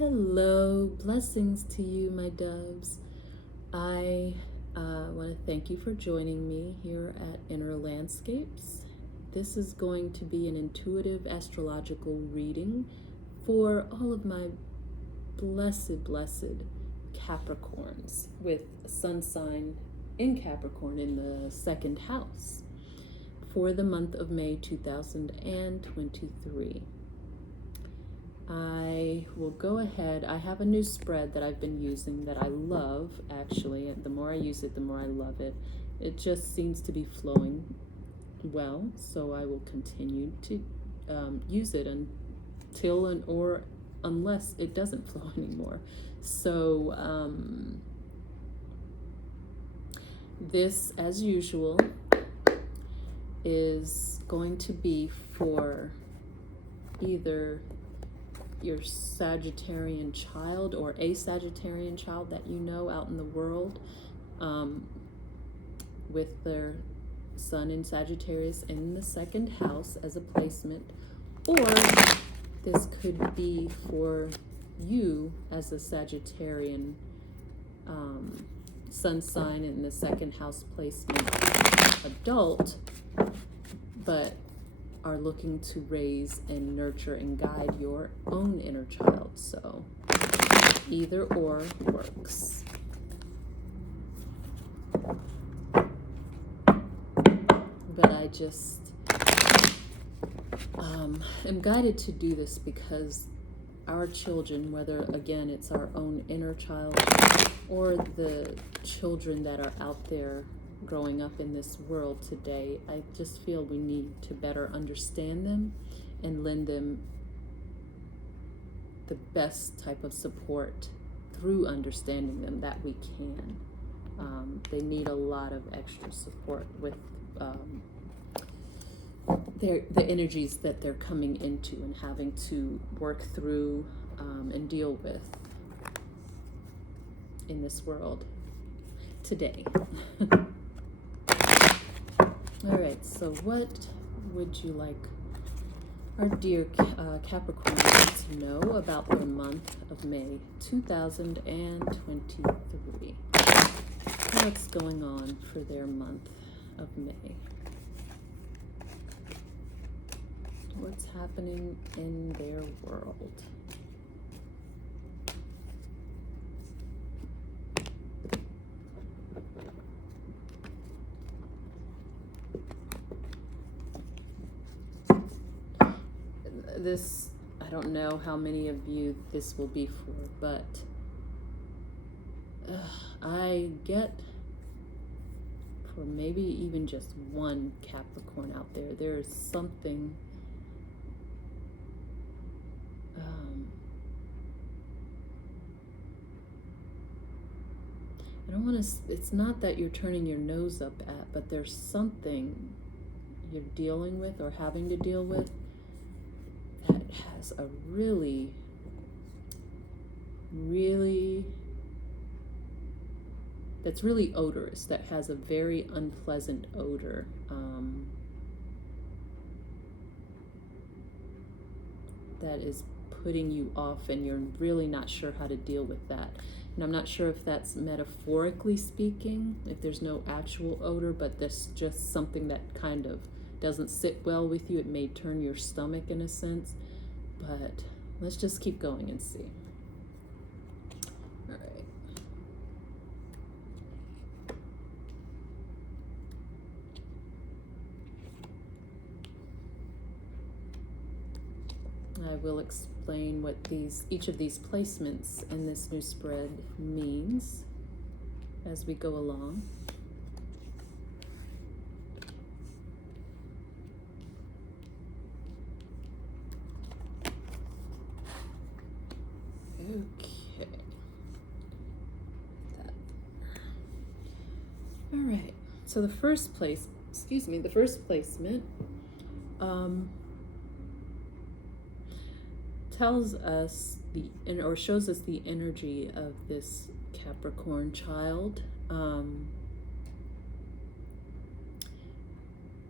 Hello, blessings to you, my doves. I want to thank you for joining me here at Inner Landscapes. This is going to be an intuitive astrological reading for all of my blessed Capricorns with sun sign in Capricorn in the second house for the month of May 2023. I will go ahead. I have a new spread that I've been using that I love, actually. And the more I use it, the more I love it. It just seems to be flowing well, so I will continue to use it until or unless it doesn't flow anymore. So this, as usual, is going to be for either your Sagittarian child or a Sagittarian child that you know out in the world with their sun in Sagittarius in the second house as a placement, or this could be for you as a Sagittarian sun sign in the second house placement adult, but are looking to raise and nurture and guide your own inner child. So either or works. But I just am guided to do this because our children, whether again it's our own inner child or the children that are out there growing up in this world today, I just feel we need to better understand them and lend them the best type of support through understanding them that we can. They need a lot of extra support with the energies that they're coming into and having to work through and deal with in this world today. All right, so what would you like our dear Capricorns to know about the month of May 2023? What's going on for their month of May? What's happening in their world? This, I don't know how many of you this will be for, but I get for maybe even just one Capricorn out there, there is something I don't want to, it's not that you're turning your nose up at, but there's something you're dealing with or having to deal with that has a really that's really odorous, that has a very unpleasant odor. That is putting you off and you're really not sure how to deal with that. And I'm not sure if that's metaphorically speaking, if there's no actual odor, but there's just something that kind of doesn't sit well with you. It may turn your stomach in a sense, but let's just keep going and see. All right. I will explain what each of these placements in this new spread means as we go along. Okay. All right. So the first placement tells us or shows us the energy of this Capricorn child,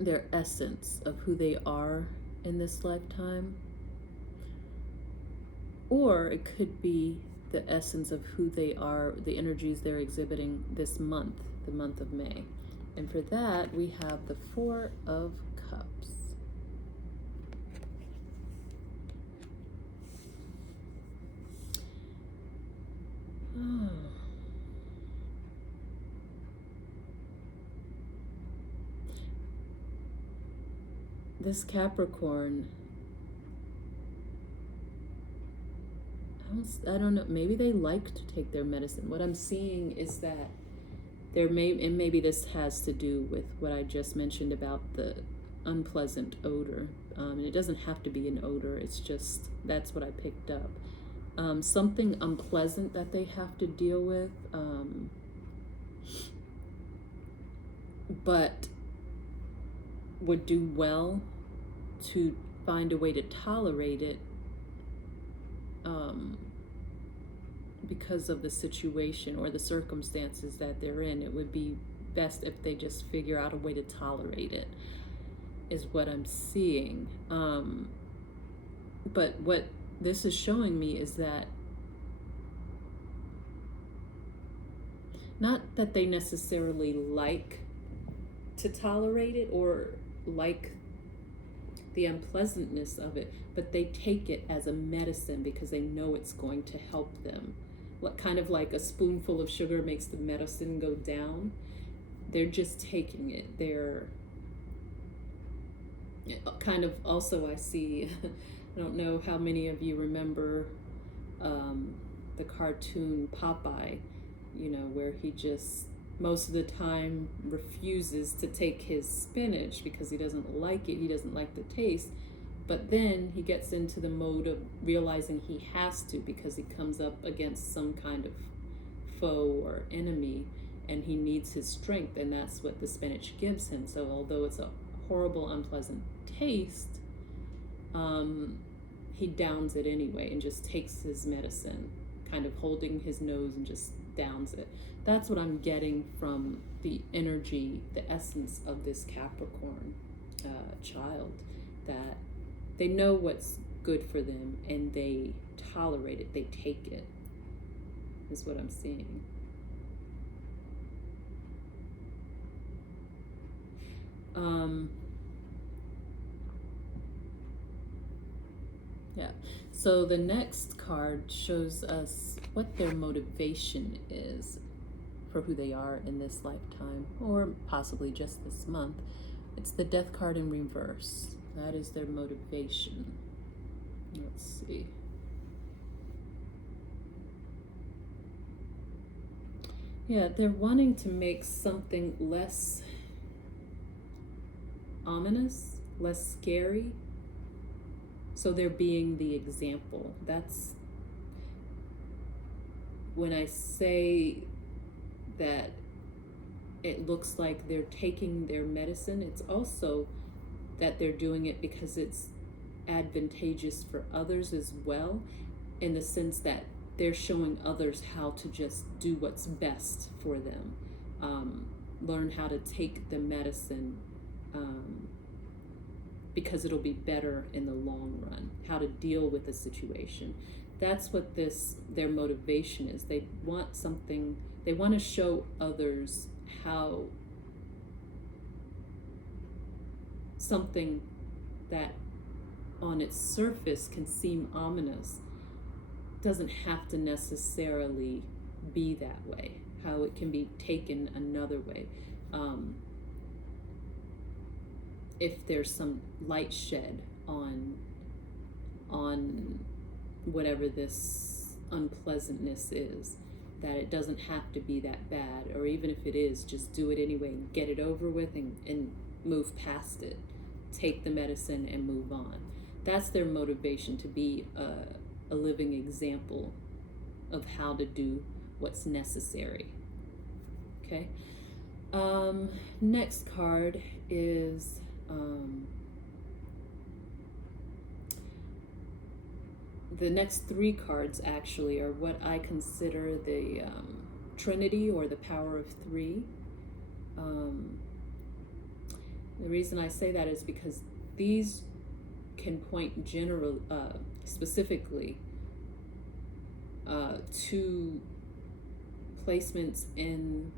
their essence of who they are in this lifetime. or it could be the essence of who they are, the energies they're exhibiting this month, the month of May. And for that, we have the Four of Cups. Oh. This Capricorn, I don't know, maybe they like to take their medicine. What I'm seeing is that and maybe this has to do with what I just mentioned about the unpleasant odor. And it doesn't have to be an odor, it's just, that's what I picked up. Something unpleasant that they have to deal with, but would do well to find a way to tolerate it because of the situation or the circumstances that they're in. It would be best if they just figure out a way to tolerate it, is what I'm seeing. But what this is showing me is that not that they necessarily like to tolerate it or like the unpleasantness of it, but they take it as a medicine because they know it's going to help them. What kind of like a spoonful of sugar makes the medicine go down. They're just taking it. They're kind of, also I see, I don't know how many of you remember the cartoon Popeye, you know, where he just most of the time refuses to take his spinach because he doesn't like it, he doesn't like the taste, but then he gets into the mode of realizing he has to because he comes up against some kind of foe or enemy and he needs his strength, and that's what the spinach gives him. So although it's a horrible, unpleasant taste, he downs it anyway and just takes his medicine, kind of holding his nose and just downs it. That's what I'm getting from the energy, the essence of this Capricorn child, that they know what's good for them and they tolerate it, they take it, is what I'm seeing. Yeah, so the next card shows us what their motivation is for who they are in this lifetime, or possibly just this month. It's the Death card in reverse. That is their motivation. Let's see. Yeah, they're wanting to make something less ominous, less scary. So they're being the example. That's when I say that it looks like they're taking their medicine, it's also that they're doing it because it's advantageous for others as well, in the sense that they're showing others how to just do what's best for them. Learn how to take the medicine because it'll be better in the long run, how to deal with the situation. That's what their motivation is. They want something, they want to show others how something that on its surface can seem ominous doesn't have to necessarily be that way, how it can be taken another way. If there's some light shed on whatever this unpleasantness is, that it doesn't have to be that bad, or even if it is, just do it anyway and get it over with and move past it. Take the medicine and move on. That's their motivation, to be a living example of how to do what's necessary. Okay. Next card is the next three cards actually are what I consider the Trinity, or the power of three. The reason I say that is because these can point specifically two placements in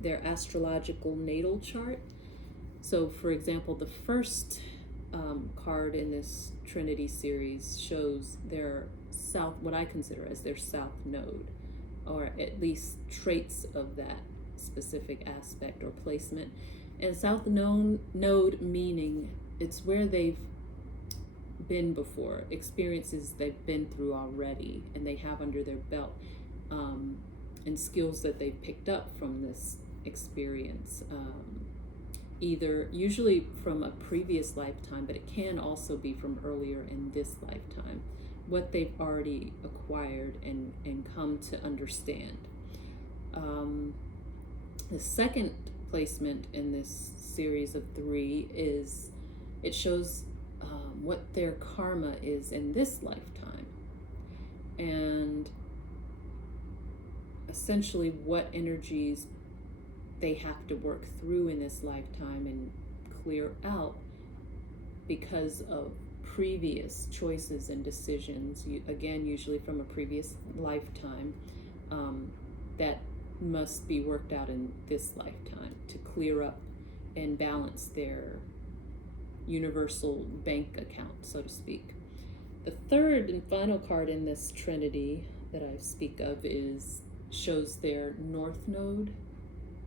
their astrological natal chart. So, for example, the first card in this Trinity series shows their south, what I consider as their south node, or at least traits of that specific aspect or placement. And south node meaning it's where they've been before, experiences they've been through already, and they have under their belt, and skills that they've picked up from this experience. Either usually from a previous lifetime, but it can also be from earlier in this lifetime, what they've already acquired and come to understand. The second placement in this series of 3 is, it shows what their karma is in this lifetime, and essentially what energies they have to work through in this lifetime and clear out because of previous choices and decisions, again, usually from a previous lifetime, that must be worked out in this lifetime to clear up and balance their universal bank account, so to speak. The third and final card in this Trinity that I speak of shows their north node,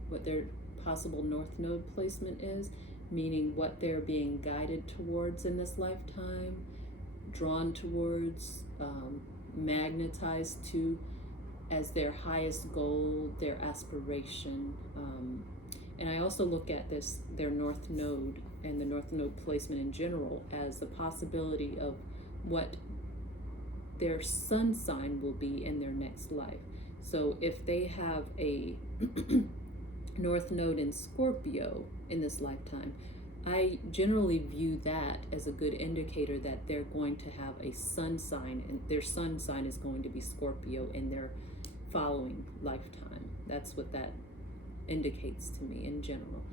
what their possible north node placement is, meaning what they're being guided towards in this lifetime, drawn towards, magnetized to as their highest goal, their aspiration. And I also look at their north node and the north node placement in general as the possibility of what their sun sign will be in their next life. So if they have a north node in Scorpio in this lifetime, I generally view that as a good indicator that they're going to have a sun sign, and their sun sign is going to be Scorpio in their following lifetime. That's what that indicates to me in general.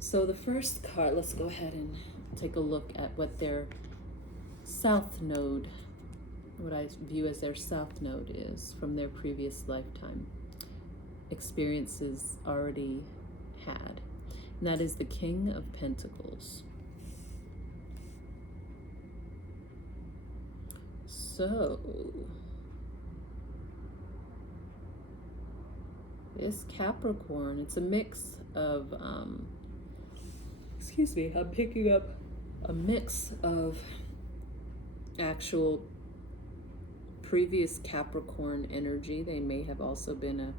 So the first card, let's go ahead and take a look at what their south node, what I view as their south node is from their previous lifetime experiences already had. And that is the King of Pentacles. So this Capricorn, it's a mix of, I'm picking up a mix of actual previous Capricorn energy. They may have also been a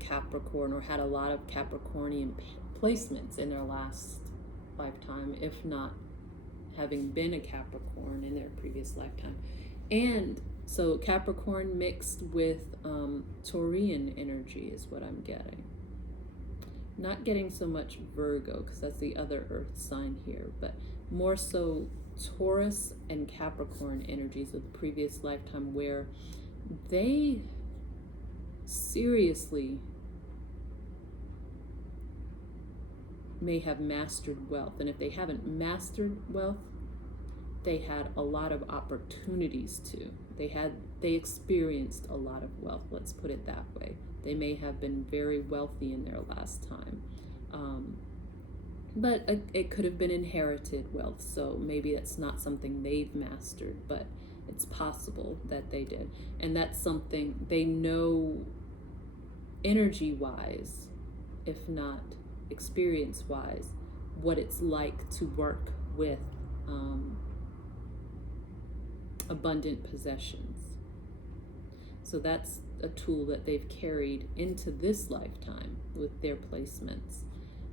Capricorn or had a lot of Capricornian placements in their last lifetime, if not having been a Capricorn in their previous lifetime. And so Capricorn mixed with Taurian energy is what I'm getting. Not getting so much Virgo, because that's the other earth sign here, but more so Taurus and Capricorn energies of the previous lifetime, where they seriously may have mastered wealth. And if they haven't mastered wealth, they had a lot of opportunities to. They experienced a lot of wealth, let's put it that way. They may have been very wealthy in their last time. But it could have been inherited wealth, so maybe that's not something they've mastered, but it's possible that they did. And that's something they know energy-wise, if not experience-wise, what it's like to work with abundant possessions. So that's a tool that they've carried into this lifetime with their placements,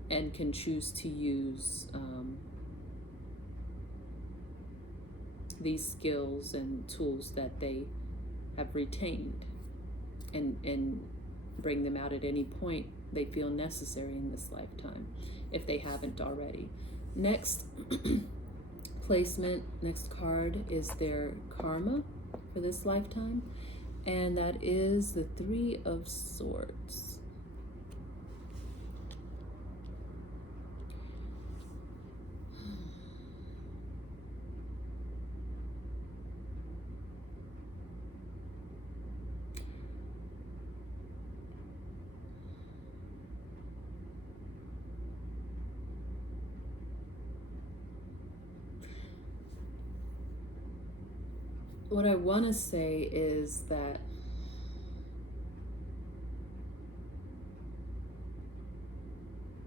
and can choose to use these skills and tools that they have retained, and bring them out at any point they feel necessary in this lifetime, if they haven't already. Next placement, next card is their karma for this lifetime, and that is the Three of Swords. what I want to say is that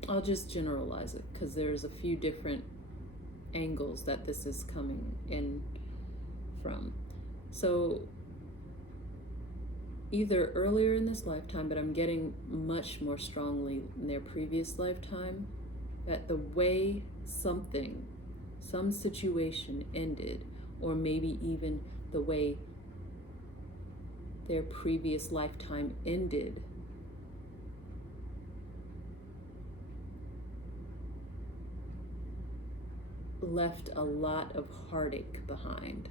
I'll just generalize it because there's a few different angles that this is coming in from. So either earlier in this lifetime, but I'm getting much more strongly in their previous lifetime, that the way something, some situation ended, or maybe even the way their previous lifetime ended, left a lot of heartache behind.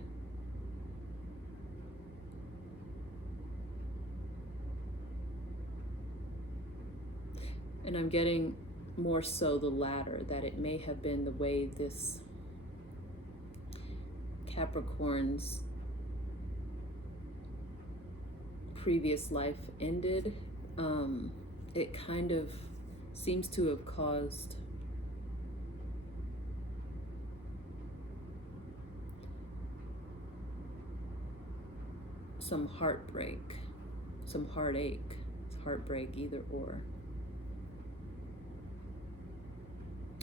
And I'm getting more so the latter, that it may have been the way this Capricorn's previous life ended. It kind of seems to have caused some heartbreak, some heartache, heartbreak, either or.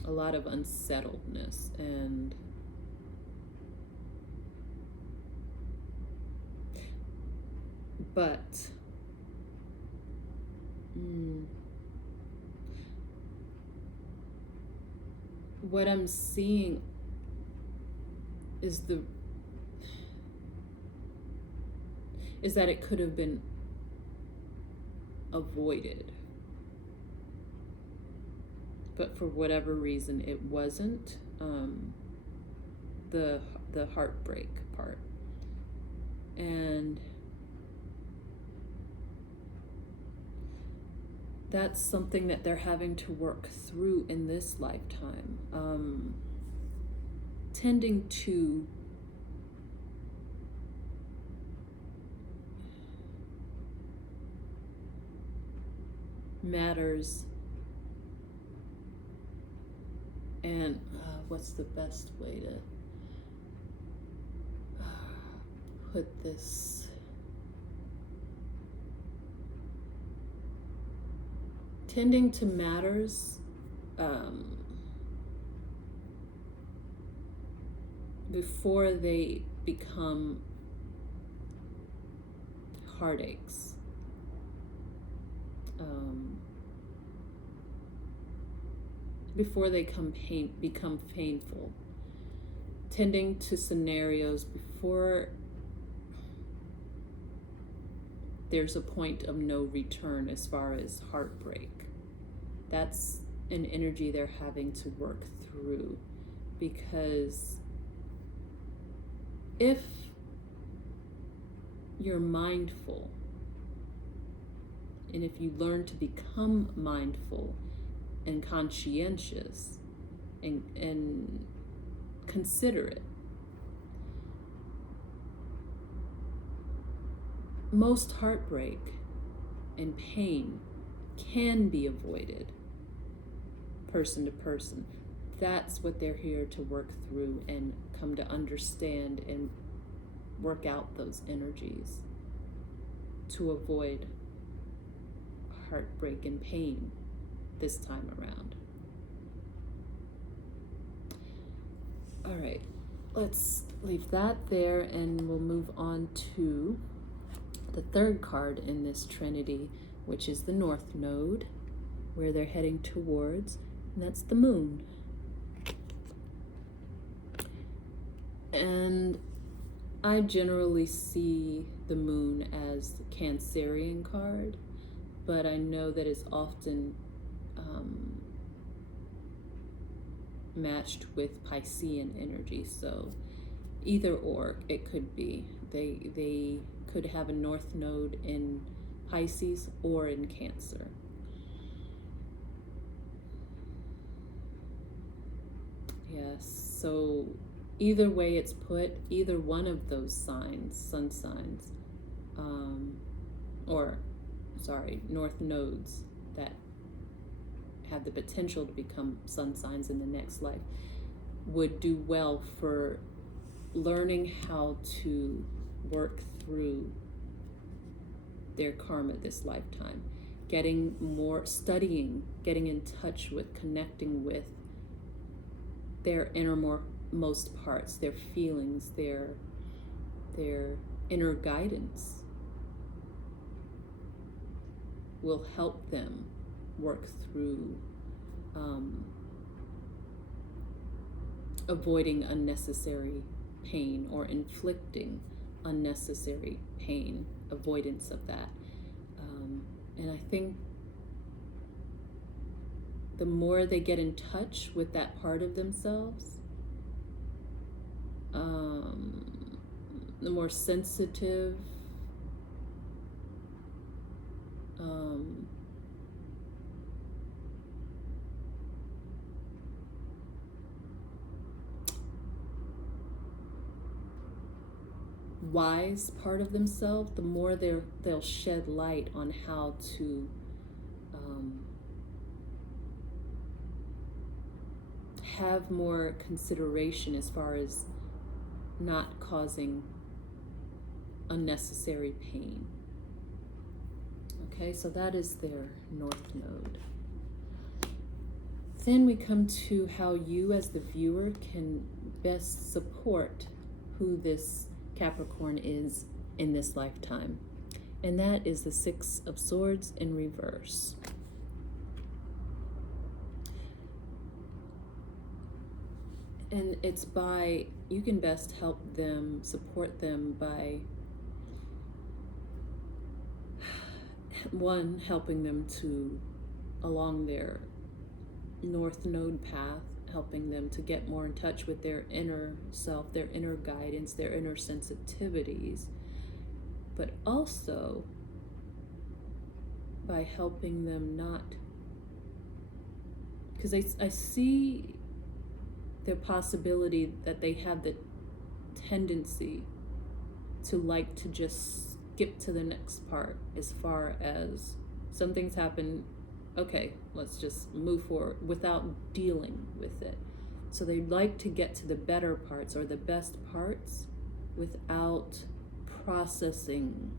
A lot of unsettledness and what I'm seeing is that it could have been avoided, but for whatever reason it wasn't. The heartbreak part, and that's something that they're having to work through in this lifetime, tending to matters, and what's the best way to put this? Tending to matters before they become heartaches. Before they become painful. Tending to scenarios before there's a point of no return as far as heartbreak. That's an energy they're having to work through, because if you're mindful, and if you learn to become mindful and conscientious and considerate, most heartbreak and pain can be avoided person to person. That's what they're here to work through and come to understand and work out those energies to avoid heartbreak and pain this time around. All right, let's leave that there and we'll move on to the third card in this trinity, which is the North Node, where they're heading towards, and that's the Moon. And I generally see the Moon as the Cancerian card, but I know that it's often matched with Piscean energy, so either or it could be. They could have a North Node in Pisces or in Cancer. Yes, so either way it's put, either one of those signs, sun signs, North Nodes that have the potential to become sun signs in the next life, would do well for learning how to work through their karma this lifetime, getting more, studying, getting in touch with, connecting with their innermost parts, their feelings, their inner guidance will help them work through avoiding unnecessary pain or inflicting unnecessary pain, avoidance of that. And I think the more they get in touch with that part of themselves, the more sensitive, wise part of themselves, the more they'll shed light on how to have more consideration as far as not causing unnecessary pain. Okay, so that is their North Node. Then we come to how you as the viewer can best support who this Capricorn is in this lifetime. And that is the Six of Swords in reverse. And it's by, you can best help them, support them by, one, helping them to, along their North Node path, helping them to get more in touch with their inner self, their inner guidance, their inner sensitivities, but also by helping them not, because I see the possibility that they have the tendency to like to just skip to the next part, as far as some things happen, okay, let's just move forward without dealing with it. So they like to get to the better parts or the best parts without processing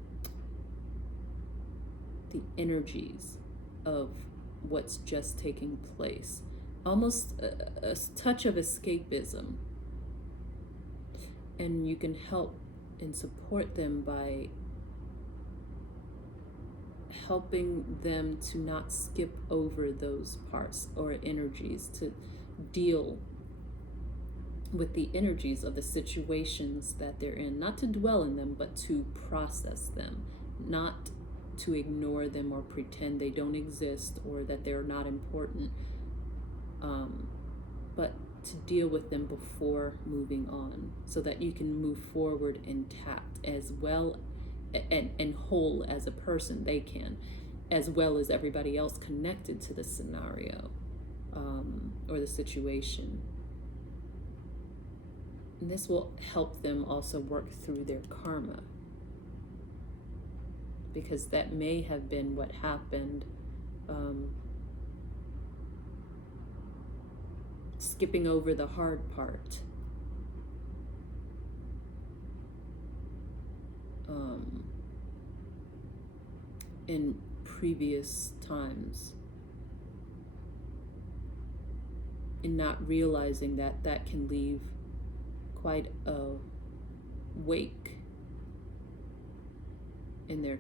the energies of what's just taking place. Almost a touch of escapism. And you can help and support them by helping them to not skip over those parts or energies, to deal with the energies of the situations that they're in, not to dwell in them, but to process them, not to ignore them or pretend they don't exist or that they're not important, but to deal with them before moving on, so that you can move forward intact as well and whole as a person they can, as well as everybody else connected to the scenario or the situation. And this will help them also work through their karma, because that may have been what happened, skipping over the hard part. In previous times, and not realizing that that can leave quite a wake in their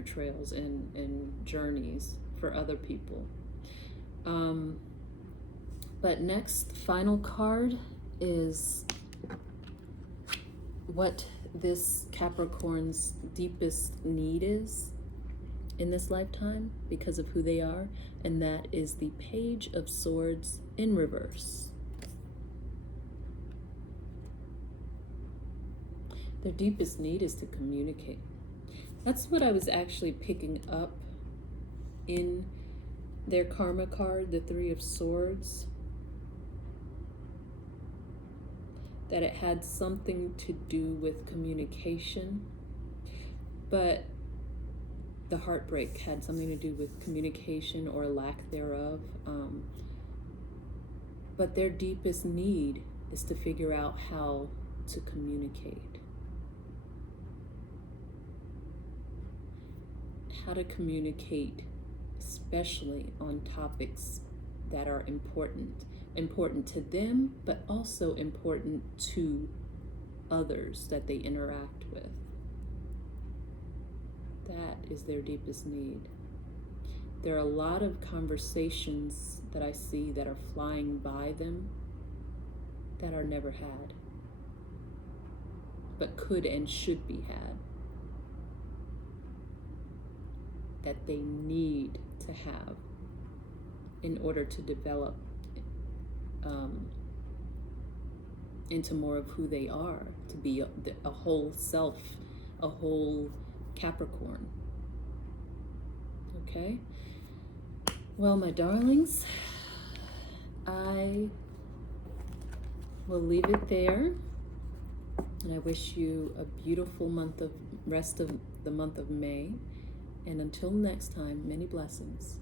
trails and journeys for other people. But next, final card is what this Capricorn's deepest need is in this lifetime because of who they are, and that is the Page of Swords in reverse. Their deepest need is to communicate. That's what I was actually picking up in their karma card, the Three of Swords, that it had something to do with communication, but the heartbreak had something to do with communication or lack thereof. But their deepest need is to figure out how to communicate. how to communicate, especially on topics that are important to them, but also important to others that they interact with. That is their deepest need. There are a lot of conversations that I see that are flying by them that are never had, but could and should be had, that they need to have in order to develop into more of who they are, to be a whole self, a whole Capricorn. Okay? Well, my darlings, I will leave it there. And I wish you a beautiful rest of the month of May. And until next time, many blessings.